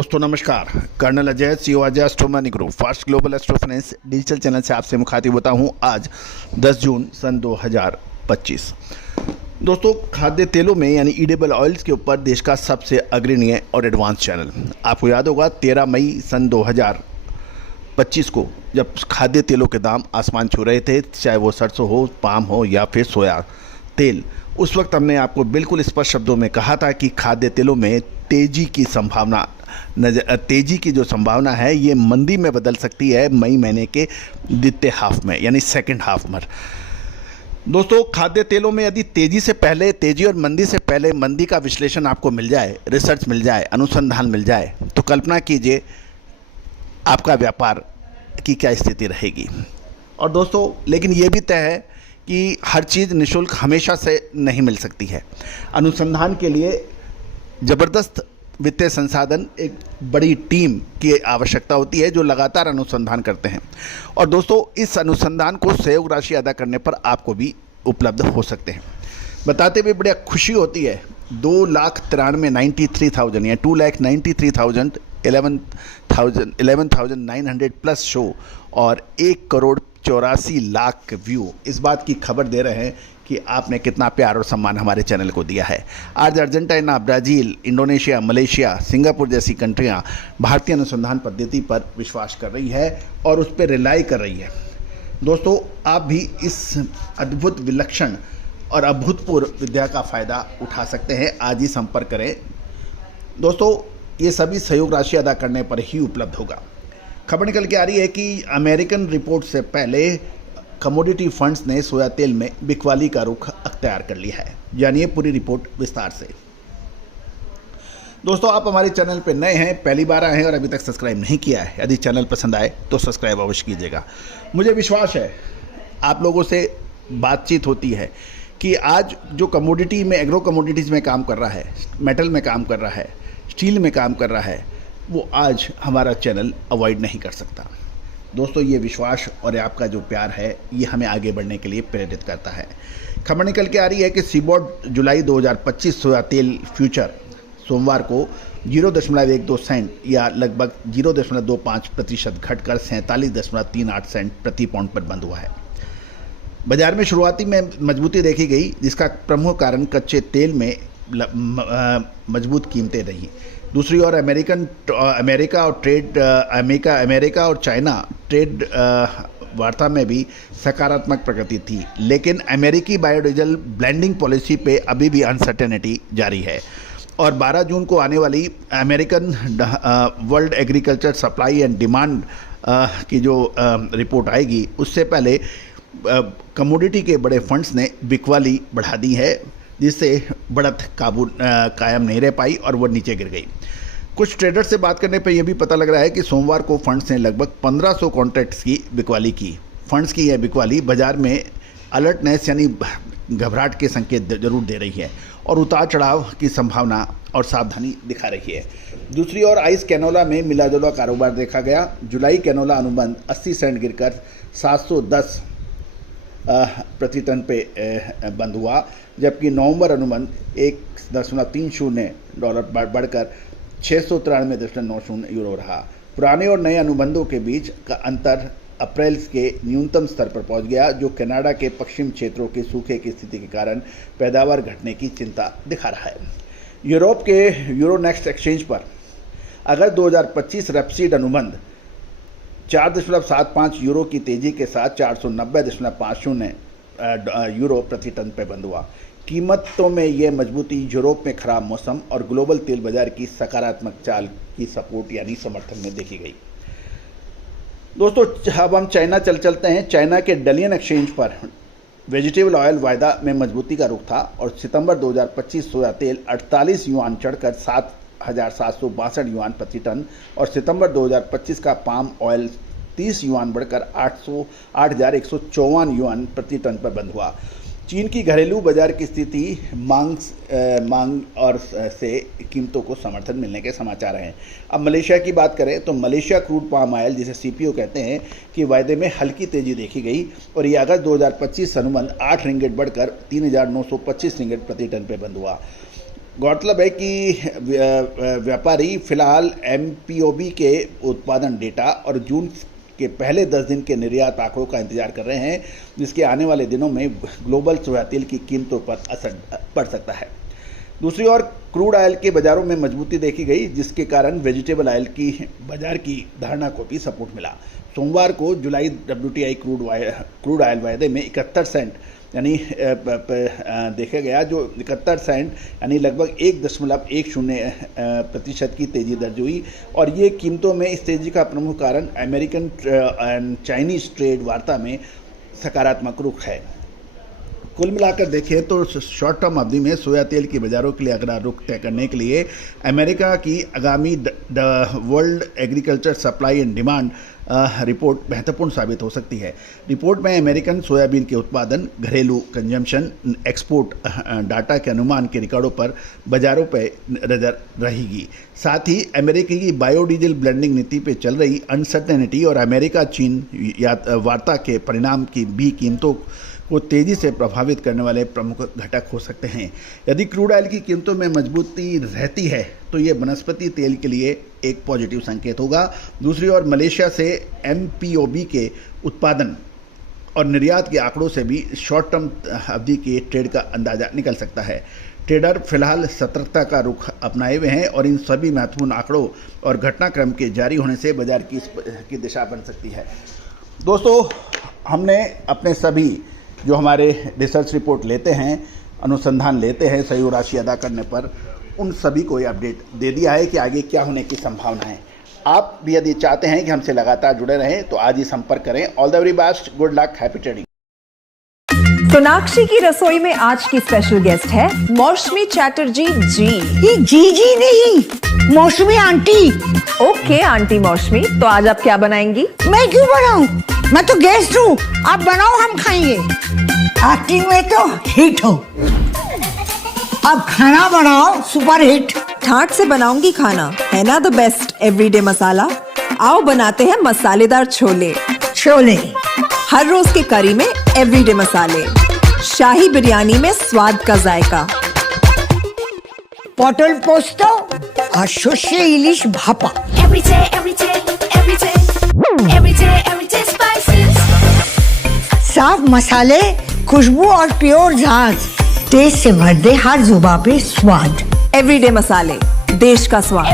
दोस्तों नमस्कार। Colonel Ajay CO Ajay astro money group fast global astro finance digital channel से आपसे मुखातिब होता हूं। आज 10 जून सन 2025। दोस्तों, खाद्य तेलों में यानी ईडेबल ऑयल्स के ऊपर देश का सबसे अग्रणी और एडवांस चैनल। आपको याद होगा 13 मई सन 2025 को जब खाद्य तेलों के दाम आसमान छू रहे थे, चाहे वो सरसों हो, पाम हो या फिर सोया तेल, उस वक्त हमने आपको बिल्कुल स्पष्ट शब्दों में कहा था कि खाद्य तेलों में तेजी की जो संभावना है ये मंदी में बदल सकती है मई महीने के द्वितीय हाफ में, यानी सेकंड हाफ में। दोस्तों, खाद्य तेलों में यदि तेजी और मंदी से पहले मंदी का विश्लेषण आपको मिल जाए, रिसर्च मिल जाए, अनुसंधान मिल जाए, तो कल्पना कीजिए आपका व्यापार की क्या स्थिति रहेगी। और दोस्तों, लेकिन ये भी तय है कि हर चीज़ निःशुल्क हमेशा से नहीं मिल सकती है। अनुसंधान के लिए ज़बरदस्त वित्तीय संसाधन, एक बड़ी टीम की आवश्यकता होती है जो लगातार अनुसंधान करते हैं। और दोस्तों, इस अनुसंधान को सहयोग राशि अदा करने पर आपको भी उपलब्ध हो सकते हैं। बताते हुए बड़ी खुशी होती है, 2,93,93,000 या 2,93,000 11,900 प्लस शो और 1,84,00,000 व्यू इस बात की खबर दे रहे हैं कि आपने कितना प्यार और सम्मान हमारे चैनल को दिया है। आज Argentina, Brazil, Indonesia, Malaysia, Singapore जैसी कंट्रियां भारतीय अनुसंधान पद्धति पर विश्वास कर रही है और उस पर रिलाई कर रही है। दोस्तों, आप भी इस अद्भुत, विलक्षण और अभूतपूर्व विद्या का फ़ायदा उठा सकते हैं। आज ही संपर्क करें। दोस्तों, ये सभी सहयोग राशि अदा करने पर ही उपलब्ध होगा। खबर निकल के आ रही है कि अमेरिकन रिपोर्ट से पहले कमोडिटी फंड्स ने सोया तेल में बिकवाली का रुख अख्तियार कर लिया है। जानिए पूरी रिपोर्ट विस्तार से। दोस्तों, आप हमारे चैनल पर नए हैं, पहली बार आए हैं और अभी तक सब्सक्राइब नहीं किया है, यदि चैनल पसंद आए तो सब्सक्राइब अवश्य कीजिएगा। मुझे विश्वास है आप लोगों से बातचीत होती है कि आज जो कमोडिटी में, एग्रो कमोडिटीज़ में काम कर रहा है, मेटल में काम कर रहा है, स्टील में काम कर रहा है, वो आज हमारा चैनल अवॉइड नहीं कर सकता। दोस्तों, ये विश्वास और आपका जो प्यार है ये हमें आगे बढ़ने के लिए प्रेरित करता है। खबर निकल के आ रही है कि सीबोर्ड जुलाई 2025 सोया तेल फ्यूचर सोमवार को 0.12 सेंट या लगभग 0.25% घटकर 47.38 सेंट प्रति पाउंड पर बंद हुआ है। बाजार में शुरुआती में मजबूती देखी गई, जिसका प्रमुख कारण कच्चे तेल में मजबूत कीमतें रही। दूसरी ओर अमेरिका और चाइना ट्रेड वार्ता में भी सकारात्मक प्रगति थी, लेकिन अमेरिकी बायोडीजल ब्लेंडिंग पॉलिसी पे अभी भी अनसर्टेनिटी जारी है। और 12 जून को आने वाली American world agriculture supply and demand की जो रिपोर्ट आएगी, उससे पहले कमोडिटी के बड़े फंड्स ने बिकवाली बढ़ा दी है, जिससे बढ़त कायम नहीं रह पाई और वो नीचे गिर गई। कुछ ट्रेडर से बात करने पर यह भी पता लग रहा है कि सोमवार को फंड्स ने लगभग 1500 कॉन्ट्रैक्ट्स की बिकवाली की। फंड्स की यह बिकवाली बाजार में अलर्टनेस यानी घबराहट के संकेत जरूर दे रही है और उतार चढ़ाव की संभावना और सावधानी दिखा रही है। दूसरी ओर आइस कैनोला में मिलाजुला कारोबार देखा गया। जुलाई कैनोला अनुबंध 80 सेंट गिरकर 710 प्रति टन पे बंद हुआ, जबकि नवंबर अनुबंध $1.30 बढ़कर 693.90 यूरो रहा। पुराने और नए अनुबंधों के बीच का अंतर अप्रैल के न्यूनतम स्तर पर पहुंच गया, जो कनाडा के पश्चिम क्षेत्रों के सूखे की स्थिति के कारण पैदावार घटने की चिंता दिखा रहा है। यूरोप के यूरोनेक्स्ट एक्सचेंज पर अगस्त 2025 रेपसीड अनुबंध 4.75 यूरो की तेजी के साथ 490.50 यूरो प्रति टन पर बंद हुआ। कीमतों में यह मजबूती यूरोप में खराब मौसम और ग्लोबल तेल बाजार की सकारात्मक चाल की सपोर्ट यानी समर्थन में देखी गई। दोस्तों, अब हम चाइना चलते हैं। चाइना के डलियन एक्सचेंज पर वेजिटेबल ऑयल वायदा में मजबूती का रुख था और सितंबर 2025 सोया तेल 48 युआन चढ़कर 7,762 युआन प्रति टन और सितंबर 2025 का पाम ऑयल 30 युआन बढ़कर 8,154 युआन प्रति टन पर बंद हुआ। चीन की घरेलू बाजार की स्थिति मांग और से कीमतों को समर्थन मिलने के समाचार हैं। अब मलेशिया की बात करें तो मलेशिया क्रूड पाम ऑयल, जिसे सीपीओ कहते हैं, कि वायदे में हल्की तेजी देखी गई और ये अगस्त 2025 अनुबंध 8 रिंगिट बढ़कर 3,925 रिंगिट प्रति टन पर बंद हुआ। गौरतलब है कि व्यापारी फिलहाल एमपीओबी के उत्पादन डेटा और जून के पहले 10 दिन के निर्यात आंकड़ों का इंतजार कर रहे हैं, जिसके आने वाले दिनों में ग्लोबल सोया तेल की कीमतों पर असर पड़ सकता है। दूसरी ओर क्रूड ऑयल के बाजारों में मजबूती देखी गई, जिसके कारण वेजिटेबल ऑयल की बाजार की धारणा को भी सपोर्ट मिला। सोमवार को जुलाई WTI क्रूड ऑयल वायदे में 71 सेंट यानी देखा गया, जो 71 सेंट यानी लगभग 1.10% की तेज़ी दर्ज हुई। और ये कीमतों में इस तेज़ी का प्रमुख कारण अमेरिकन एंड चाइनीज़ ट्रेड वार्ता में सकारात्मक रुख है। कुल मिलाकर देखें तो शॉर्ट टर्म अवधि में सोया तेल के बाज़ारों के लिए अगला रुख तय करने के लिए अमेरिका की आगामी world agriculture supply and demand report महत्वपूर्ण साबित हो सकती है। रिपोर्ट में अमेरिकन सोयाबीन के उत्पादन, घरेलू कंजम्पशन, एक्सपोर्ट डाटा के अनुमान के रिकॉर्डों पर बाजारों पर नजर रहेगी। साथ ही अमेरिका की बायोडीजल ब्लेंडिंग नीति पर चल रही अनसर्टेनिटी और अमेरिका चीन वार्ता के परिणाम की भी कीमतों को तेज़ी से प्रभावित करने वाले प्रमुख घटक हो सकते हैं। यदि क्रूड ऑयल की कीमतों में मजबूती रहती है तो ये वनस्पति तेल के लिए एक पॉजिटिव संकेत होगा। दूसरी ओर मलेशिया से एमपीओबी के उत्पादन और निर्यात के आंकड़ों से भी शॉर्ट टर्म अवधि के ट्रेड का अंदाजा निकल सकता है। ट्रेडर फिलहाल सतर्कता का रुख अपनाए हुए हैं और इन सभी महत्वपूर्ण आंकड़ों और घटनाक्रम के जारी होने से बाजार की दिशा बन सकती है। दोस्तों, हमने अपने सभी जो हमारे रिसर्च रिपोर्ट लेते हैं, अनुसंधान लेते हैं सही राशि अदा करने पर, उन सभी को ये अपडेट दे दिया है कि आगे क्या होने की संभावना है। आप भी यदि चाहते हैं कि हमसे लगातार जुड़े रहें तो आज ही संपर्क करें। All the very best, good luck, happy trading. Sonakshi की रसोई में आज की स्पेशल गेस्ट है मौसमी चैटर्जी जी। ये जी नहीं, मौसमी आंटी। ओके आंटी मौसमी, तो आज आप क्या बनाएंगी? मैं क्यों बनाऊं? मैं तो गेस्ट हूँ, आप बनाओ, हम खाएंगे। एक्टिंग में तो हिट हो, अब खाना बनाओ सुपर हिट। ठाट से बनाऊंगी खाना, है ना द बेस्ट एवरीडे मसाला। आओ बनाते हैं मसालेदार छोले। छोले हर रोज के करी में एवरीडे मसाले, शाही बिरयानी में स्वाद का जायका। पटल पोस्तो और शुष्य इलिश भापा। साफ मसाले, खुशबू और प्योर झाग, टेस्ट से भर दे हर जुबान पे स्वाद। एवरीडे मसाले, देश का स्वाद।